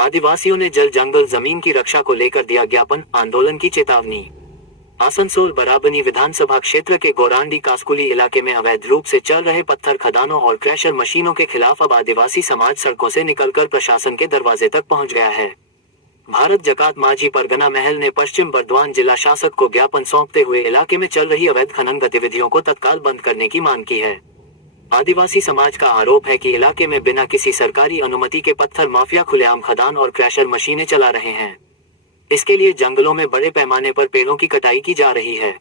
आदिवासियों ने जल जंगल जमीन की रक्षा को लेकर दिया ज्ञापन, आंदोलन की चेतावनी। आसनसोल बराबनी विधानसभा क्षेत्र के गोरांडी कास्कुली इलाके में अवैध रूप से चल रहे पत्थर खदानों और क्रैशर मशीनों के खिलाफ अब आदिवासी समाज सड़कों से निकलकर प्रशासन के दरवाजे तक पहुंच गया है। भारत जकात माझी परगना महल ने पश्चिम बर्दवान जिला शासक को ज्ञापन सौंपते हुए इलाके में चल रही अवैध खनन गतिविधियों को तत्काल बंद करने की मांग की है। आदिवासी समाज का आरोप है कि इलाके में बिना किसी सरकारी अनुमति के पत्थर माफिया खुलेआम खदान और क्रैशर मशीनें चला रहे हैं। इसके लिए जंगलों में बड़े पैमाने पर पेड़ों की कटाई की जा रही है।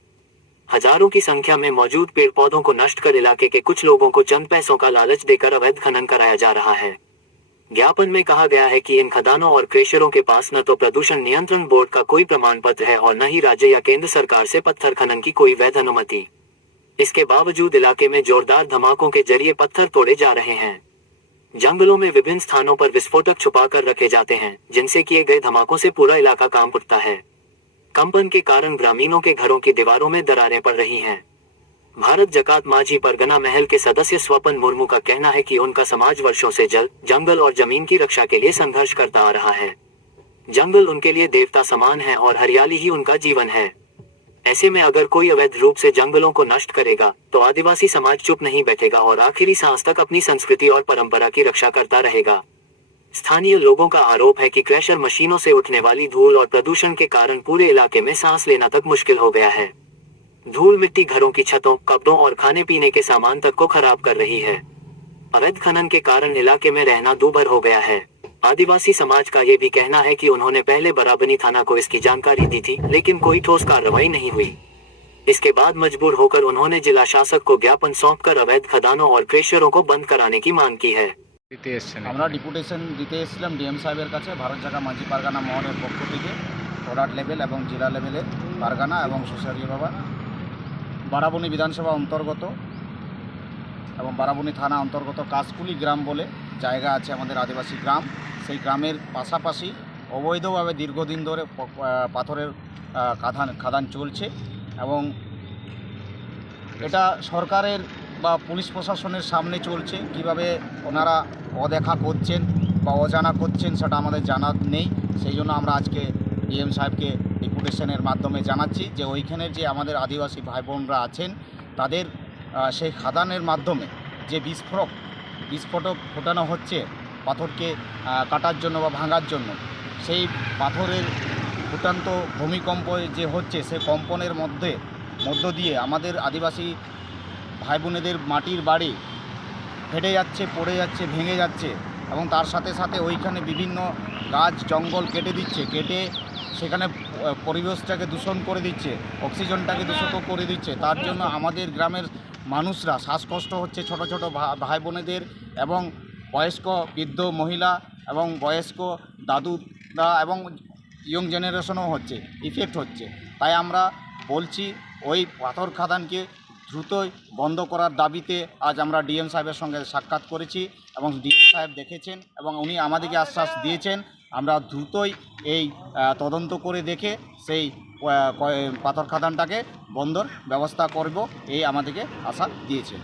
हजारों की संख्या में मौजूद पेड़ पौधों को नष्ट कर इलाके के कुछ लोगों को चंद पैसों का लालच देकर अवैध खनन कराया जा रहा है। ज्ञापन में कहा गया है कि इन खदानों और क्रेशरों के पास न तो प्रदूषण नियंत्रण बोर्ड का कोई प्रमाण पत्र है और न ही राज्य या केंद्र सरकार से पत्थर खनन की कोई वैध अनुमति। इसके बावजूद इलाके में जोरदार धमाकों के जरिए पत्थर तोड़े जा रहे हैं। जंगलों में विभिन्न स्थानों पर विस्फोटक छुपा कर रखे जाते हैं, जिनसे किए गए धमाकों से पूरा इलाका कांप उठता है। कंपन के कारण ग्रामीणों के घरों की दीवारों में दरारें पड़ रही हैं। भारत जकात माझी परगना महल के सदस्य स्वपन मुर्मू का कहना है कि उनका समाज वर्षों से जल, जंगल और जमीन की रक्षा के लिए संघर्ष करता आ रहा है। जंगल उनके लिए देवता समान है और हरियाली ही उनका जीवन है। ऐसे में अगर कोई अवैध रूप से जंगलों को नष्ट करेगा तो आदिवासी समाज चुप नहीं बैठेगा और आखिरी सांस तक अपनी संस्कृति और परंपरा की रक्षा करता रहेगा। स्थानीय लोगों का आरोप है कि क्रैशर मशीनों से उठने वाली धूल और प्रदूषण के कारण पूरे इलाके में सांस लेना तक मुश्किल हो गया है। धूल मिट्टी घरों की छतों, कपड़ों और खाने पीने के सामान तक को खराब कर रही है। अवैध खनन के कारण इलाके में रहना दूभर हो गया है। आदिवासी समाज का ये भी कहना है कि उन्होंने पहले बराबनी थाना को इसकी जानकारी दी थी, लेकिन कोई ठोस कार्रवाई नहीं हुई। इसके बाद मजबूर होकर उन्होंने जिला शासक को ज्ञापन सौंपकर अवैध खदानों और क्रेशरों को बंद कराने की मांग की है। আমরা ডিপুটেশন দিতে এসেছিলাম ডিএম সাহেবের কাছে ভারত জাকা মাঝি পারগানা মহলের পক্ষ থেকে ফরাট লেভেল এবং জেলা লেভেলের পারগানা এবং সুসারিয়া বাবা বারাবনী বিধানসভা অন্তর্গত এবং বারাবনী থানা অন্তর্গত কাশকুলি গ্রাম বলে জায়গা আছে আমাদের আদিবাসী গ্রাম। সেই গ্রামের পাশাপাশি অবৈধভাবে দীর্ঘদিন ধরে পাথরের খাদান চলছে এবং এটা সরকারের বা পুলিশ প্রশাসনের সামনে চলছে। কিভাবে ওনারা অদেখা করছেন বা অজানা করছেন সেটা আমাদের জানা নেই। সেই জন্য আমরা আজকে ডিএম সাহেবকে ডেপুটেশনের মাধ্যমে জানাচ্ছি যে ওইখানের যে আমাদের আদিবাসী ভাই বোনরা আছেন তাদের সেই খাদানের মাধ্যমে যে বিস্ফোটক ফোটানো হচ্ছে পাথরকে কাটার জন্য বা ভাঙার জন্য, সেই পাথরের ফুটান্ত ভূমিকম্প যে হচ্ছে সেই কম্পনের মধ্য দিয়ে আমাদের আদিবাসী ভাই বোনেদের মাটির বাড়ি ফেটে যাচ্ছে, পড়ে যাচ্ছে, ভেঙে যাচ্ছে এবং তার সাথে সাথে ওইখানে বিভিন্ন গাছ জঙ্গল কেটে দিচ্ছে, কেটে সেখানে পরিবেশটাকে দূষণ করে দিচ্ছে, অক্সিজেনটাকে দূষিত করে দিচ্ছে। তার জন্য আমাদের গ্রামের মানুষরা শ্বাসকষ্ট হচ্ছে, ছোট ছোট ভাই বোনেদের এবং বয়স্ক বৃদ্ধ মহিলা এবং বয়স্ক দাদুরা এবং ইয়ং জেনারেশনও হচ্ছে, ইফেক্ট হচ্ছে। তাই আমরা বলছি ওই পাথর খাদানকে দ্রুতই বন্ধ করার দাবিতে আজ আমরা ডিএম সাহেবের সঙ্গে সাক্ষাৎ করেছি এবং ডিএম সাহেব দেখেছেন এবং উনি আমাদেরকে আশ্বাস দিয়েছেন আমরা দ্রুতই এই তদন্ত করে দেখে সেই পাথর খাদানটাকে বন্ধর ব্যবস্থা করব, এই আমাদেরকে আশ্বাস দিয়েছে।